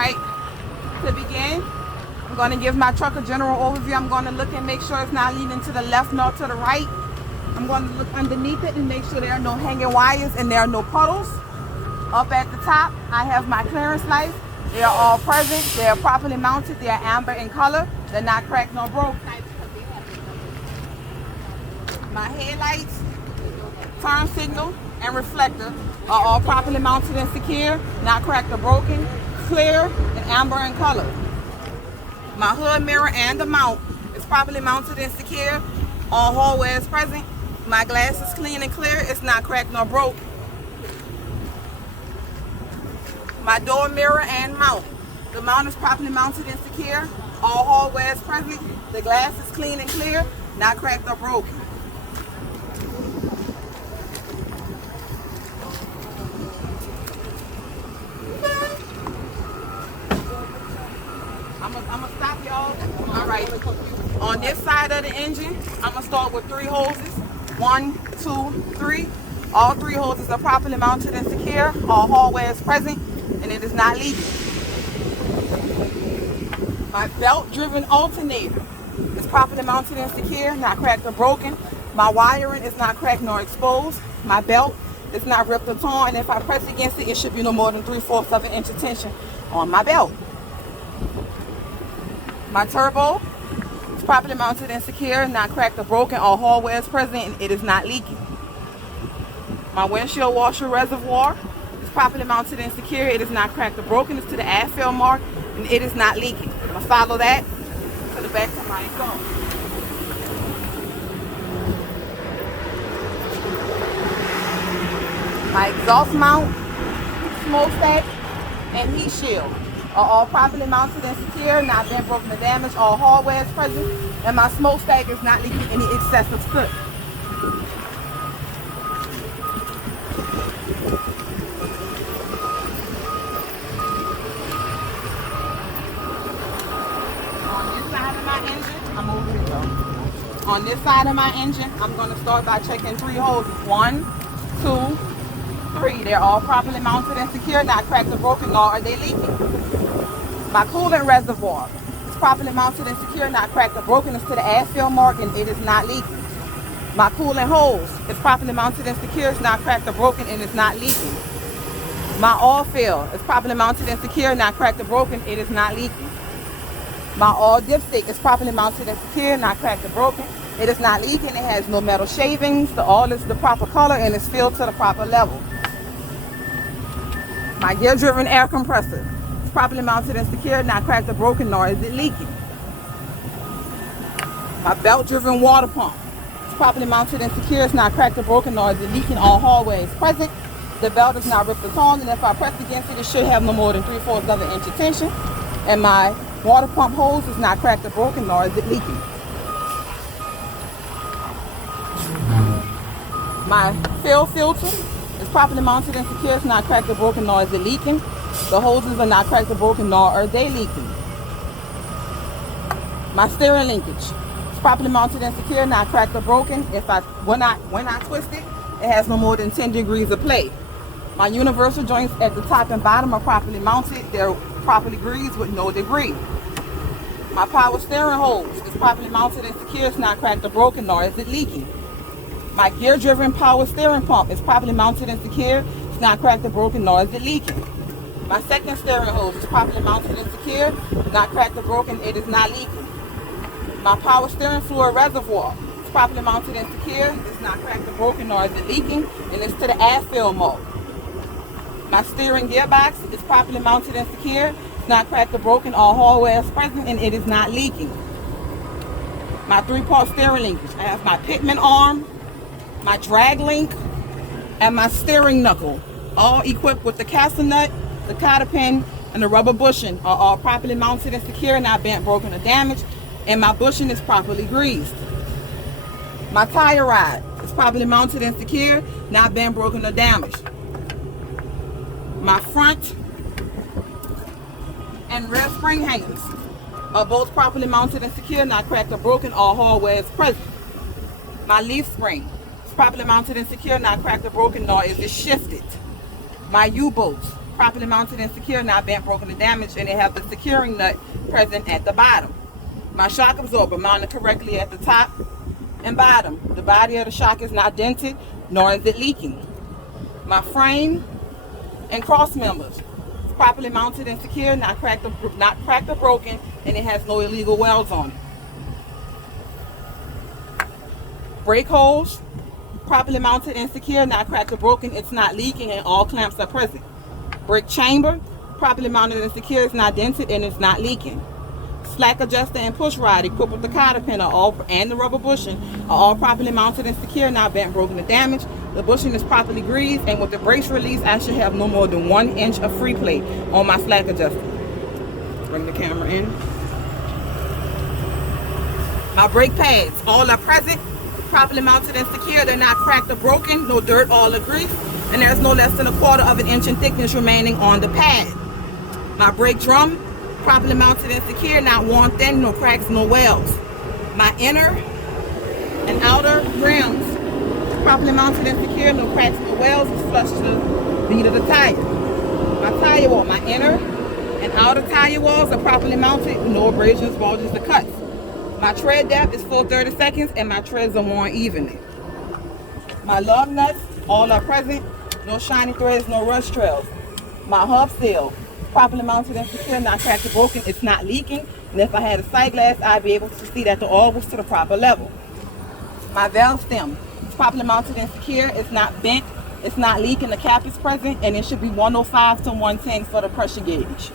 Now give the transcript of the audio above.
right, to begin, I'm going to give my truck a general overview. I'm going to look and make sure it's not leaning to the left nor to the right. I'm going to look underneath it and make sure there are no hanging wires and there are no puddles. Up at the top, I have my clearance lights. They are all present. They are properly mounted. They are amber in color. They're not cracked nor broke. My headlights, turn signal, and reflector are all properly mounted and secure, not cracked or broken, clear, and amber in color. My hood mirror and the mount is properly mounted and secure. All hardware is present. My glass is clean and clear. It's not cracked nor broke. My door mirror and mount. The mount is properly mounted and secure. All hardware is present. The glass is clean and clear, not cracked or broken. I'm gonna stop y'all. All right. On this side of the engine, I'm gonna start with 3 hoses. 1, 2, 3. All 3 hoses are properly mounted and secure. All hardware is present, and it is not leaking. My belt-driven alternator is properly mounted and secure, not cracked or broken. My wiring is not cracked nor exposed. My belt is not ripped or torn, and if I press against it, it should be no more than 3/4 of an inch of tension on my belt. My turbo is properly mounted and secure, not cracked or broken. All hardware is present, and it is not leaking. My windshield washer reservoir is properly mounted and secure. It is not cracked or broken. It's to the air fill mark, and it is not leaking. I'm going to follow that to the back of my exhaust. My exhaust mount, smokestack, and heat shield are all properly mounted and secure, not been broken or damaged. All hardware is present, and my smokestack is not leaking any excessive soot. On this side of my engine, I'm going to start by checking 3 hoses. 1, 2, 3. They're all properly mounted and secure, not cracked or broken, nor are they leaking. My coolant reservoir is properly mounted and secure, not cracked or broken. It's to the air fill mark, and it is not leaking. My coolant hose is properly mounted and secure, it's not cracked or broken, and it's not leaking. My oil fill is properly mounted and secure, not cracked or broken, it is not leaking. My oil dipstick is properly mounted and secure, not cracked or broken. It is not leaking. It has no metal shavings. The oil is the proper color and is filled to the proper level. My gear-driven air compressor is properly mounted and secure, not cracked or broken, nor is it leaking. My belt-driven water pump is properly mounted and secure. It's not cracked or broken, nor is it leaking. All hardware is present. The belt is not ripped or torn, and if I press against it, it should have no more than 3/4 of an inch of tension. And my water pump hose is not cracked or broken, nor is it leaking. My fill filter is properly mounted and secure. It's not cracked or broken, nor is it leaking. The hoses are not cracked or broken, nor are they leaking. My steering linkage is properly mounted and secure, not cracked or broken. When I twist it, it has no more than 10 degrees of play. My universal joints at the top and bottom are properly mounted. They're properly greased with no debris. My power steering hose is properly mounted and secure. It's not cracked or broken, nor is it leaking. My gear-driven power steering pump is properly mounted and secure. It's not cracked or broken, nor is it leaking. My second steering hose is properly mounted and secure. Not cracked or broken, it is not leaking. My power steering fluid reservoir is properly mounted and secure. It's not cracked or broken, nor is it leaking, and it's to the air fill mode. My steering gearbox is properly mounted and secure. It's not cracked or broken. All hardware is present, and it is not leaking. My 3-part steering linkage. I have my pitman arm, my drag link, and my steering knuckle, all equipped with the castle nut, the cotter pin, and the rubber bushing are all properly mounted and secure, not bent, broken, or damaged, and my bushing is properly greased. My tire rod is properly mounted and secure, not bent, broken, or damaged. My front and rear spring hangers are both properly mounted and secure, not cracked or broken. All hardware is present. My leaf spring is properly mounted and secure, not cracked or broken, nor is it shifted. My U-bolts properly mounted and secure, not bent, broken, or damaged, and it has the securing nut present at the bottom. My shock absorber mounted correctly at the top and bottom. The body of the shock is not dented, nor is it leaking. My frame and cross members is properly mounted and secure, not cracked or broken, and it has no illegal welds on it. Brake hose, properly mounted and secure, not cracked or broken, it's not leaking, and all clamps are present. Brake chamber, properly mounted and secure, it's not dented and it's not leaking. Slack adjuster and push rod equipped with the cotter pin and the rubber bushing are all properly mounted and secure, not bent, broken, or damaged. The bushing is properly greased, and with the brace release, I should have no more than 1 inch of free play on my slack adjuster. Bring the camera in. My brake pads, all are present, properly mounted and secure. They're not cracked or broken, no dirt, all are greased, and there's no less than 1/4 inch in thickness remaining on the pad. My brake drum, properly mounted and secure, not worn thin, no cracks, no welds. My inner and outer rims, properly mounted and secure, no cracks, no welds, it's flush to the bead of the tire. My tire wall, my inner and outer tire walls are properly mounted, no abrasions, bulges, or cuts. My tread depth is full 30 seconds, and my treads are worn evenly. My lug nuts, all are present, no shiny threads, no rust trails. My hub seal, properly mounted and secure, not cracked or broken, it's not leaking, and if I had a sight glass, I'd be able to see that the oil was to the proper level. My valve stem, it's properly mounted and secure, it's not bent, it's not leaking, the cap is present, and it should be 105 to 110 for the pressure gauge.